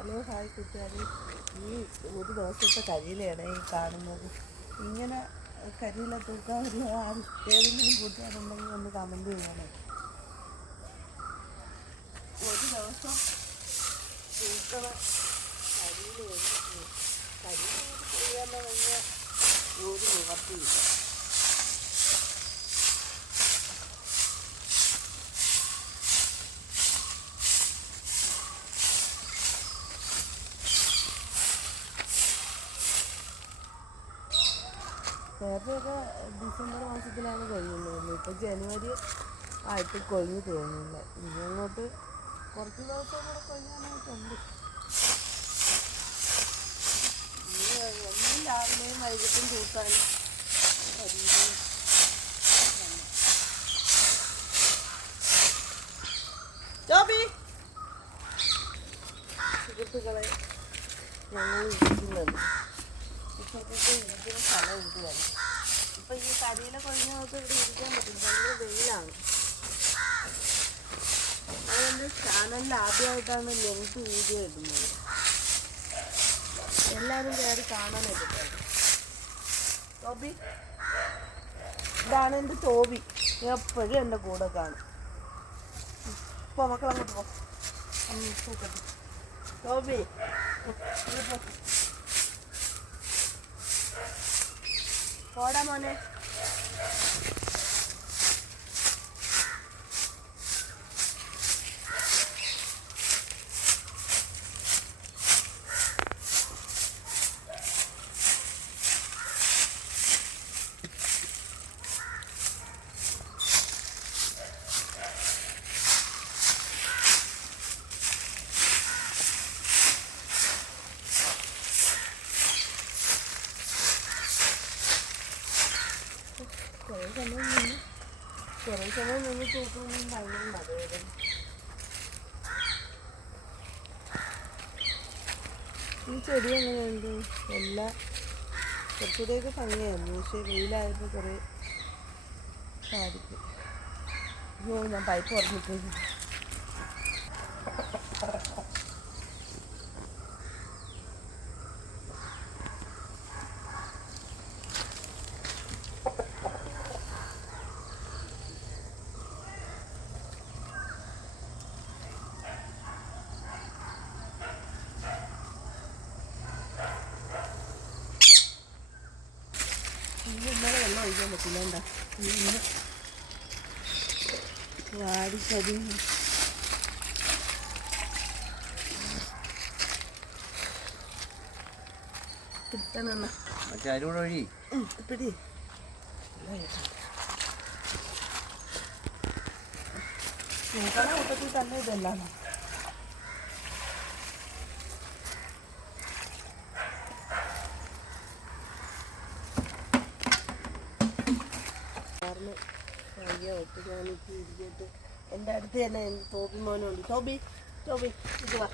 Hello hi കൂട്ടുകാരി. ഈ ഒരു ദിവസത്തെ കരിയിലാണ് ഈ കാണുന്നത്. ഇങ്ങനെ കരിയില തൂക്കാൻ ഏതെങ്കിലും കൂട്ടുകാരുണ്ടെങ്കിൽ ഒന്ന് കമന്റ് ചെയ്യണേ. ഒരു ദിവസം തൂക്കണ കരിയില കരിയില ചെയ്യാൻ ഭയങ്കര ഒരു നിവർത്തിയില്ല. നേരത്തെയൊക്കെ ഡിസംബർ മാസത്തിലാണ് കഴിയുന്നത്. ഇപ്പം ജനുവരി ആയിട്ട് കൊഴിഞ്ഞ് തോന്നുന്നില്ല ഇനി അങ്ങോട്ട് കുറച്ച് ദിവസം കൂടെ കൊയ്യാനായിട്ടുണ്ട് ഇനി എന്നും രാവിലെയും വൈകിട്ടും ജോബി! സുഹൃത്തുക്കളെ ഞങ്ങൾ ഇരിക്കുന്നത്. ഇപ്പോഴത്തെ ഇരിക്കുന്ന സ്ഥലം ഈ കരിയില ഇവിടെ ഇരിക്കാൻ പറ്റില്ല നല്ല വെയിലാണ് അതുകൊണ്ട് ചാനലിൽ ആദ്യമായിട്ടാണ് ലെങ്ത് വീഡിയോ എല്ലാവരും കയറി കാണാനായിട്ട് ടോബി ഇതാണ് എന്റെ ടോബി എപ്പോഴും എന്റെ കൂടെ കാണും പോ മക്കളങ്ങോട്ട് പോ ടോബി ഇങ്ങ് പോ. പോടാ കുറേ സമയം നിന്ന് കുറേ സമയം നിന്ന് മതവേദന ഈ ചെടി എങ്ങനെയുണ്ട്? എല്ലാ കുറച്ചുകൂടെയൊക്കെ ഭംഗിയായിരുന്നു പക്ഷേ വെയിലായപ്പോൾ കുറേ സാധിക്കും ഞാൻ പൈപ്പ് പറഞ്ഞിട്ടേക്കും ഇന്ന് ഒഴിക്കാൻ പറ്റില്ല. എന്താ? ഇന്ന് വാടിച്ചതി കിട്ടണെന്ന വഴി. പിടി നിങ്ങൾക്കാണ് കൂട്ടത്തിൽ തന്നെ ഇതെല്ലാം കാരണം വയ്യ ഒട്ട് ഞാനിപ്പോൾ ഇരിക്കട്ട്. എന്റെ അടുത്ത് തന്നെ എന്റെ തോപ്പി മോനുണ്ട്. തോബി തോബി ഇത് വാ.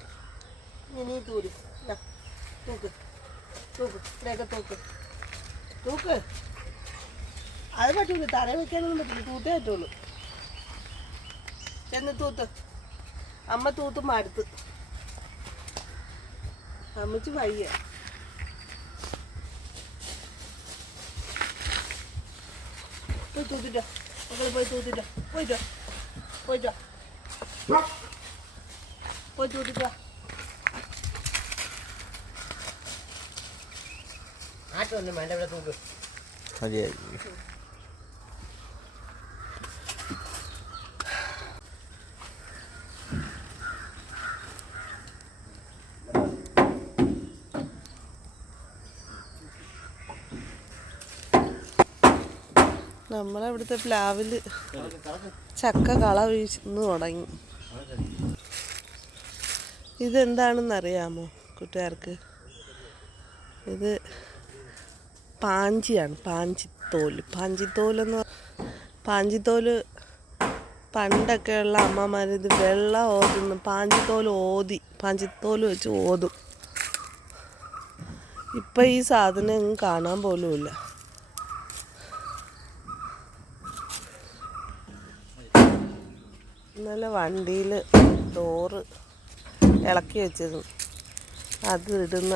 നീ തൂരി. തൂക്ക് തൂക്ക് ഇവിടെയൊക്കെ തൂക്ക്. തൂക്ക്. അത് പറ്റൂല തറ വെക്കാനൊന്നും പറ്റില്ല തൂത്തേ പറ്റുള്ളൂ. ചെന്ന് തൂത്ത്. അമ്മ തൂത്ത് അടുത്ത് അമ്മച്ച് വയ്യ. പോയി തൂത്തിട്ടോ മക്കൾ പോയി തൂത്തിട്ടോ പോയിട്ടോ പോയിട്ടോ പോയി തൂത്തിട്ടോ ആറ്റൊന്നും വേണ്ട ഇവിടെ തൂക്ക് മതിയായി നമ്മളവിടുത്തെ പ്ലാവിൽ ചക്ക കള വീശുന്നു തുടങ്ങി. ഇതെന്താണെന്നറിയാമോ കൂട്ടുകാർക്ക്? ഇത് പാഞ്ചിയാണ് പാഞ്ചിത്തോൽ. പാഞ്ചിത്തോലെന്ന് പാഞ്ചിത്തോൽ പണ്ടൊക്കെയുള്ള അമ്മമാർ ഇത് വെള്ളം ഓതുന്നു പാഞ്ചിത്തോൽ ഓതി പാഞ്ചിത്തോൽ വെച്ച് ഓതും. ഇപ്പം ഈ സാധനം കാണാൻ പോലുമില്ല. ഇന്നലെ വണ്ടിയിൽ ഡോറ് ഇളക്കി വെച്ചിരുന്നു അത് ഇടുന്ന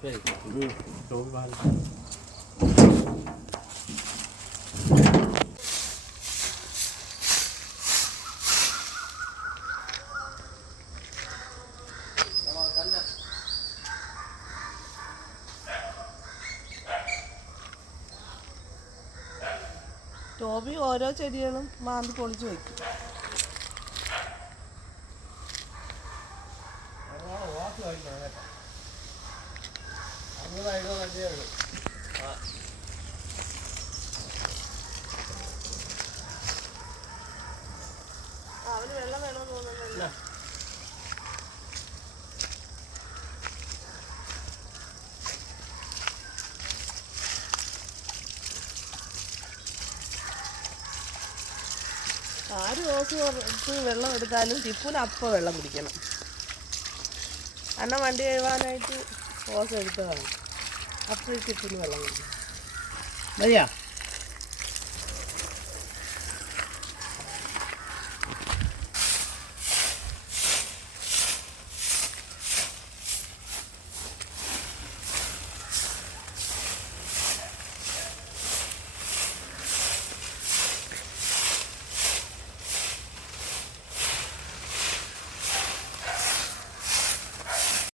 ശരി ടോബി ഓരോ ചെടികളും മാന്തി പൊളിച്ച് വയ്ക്കും അവന് വെള്ളം വേണമെന്ന് തോന്നുന്നില്ല ആര് ഓസ് വെള്ളം എടുത്താലും ടിപ്പുന് അപ്പം വെള്ളം കുടിക്കണം. കാരണം വണ്ടി കഴുകാനായിട്ട് ഓസ് എടുത്തതാണ്. അപ്പോൾ ടിപ്പുന് വെള്ളം കുടിക്കണം. മതിയാ?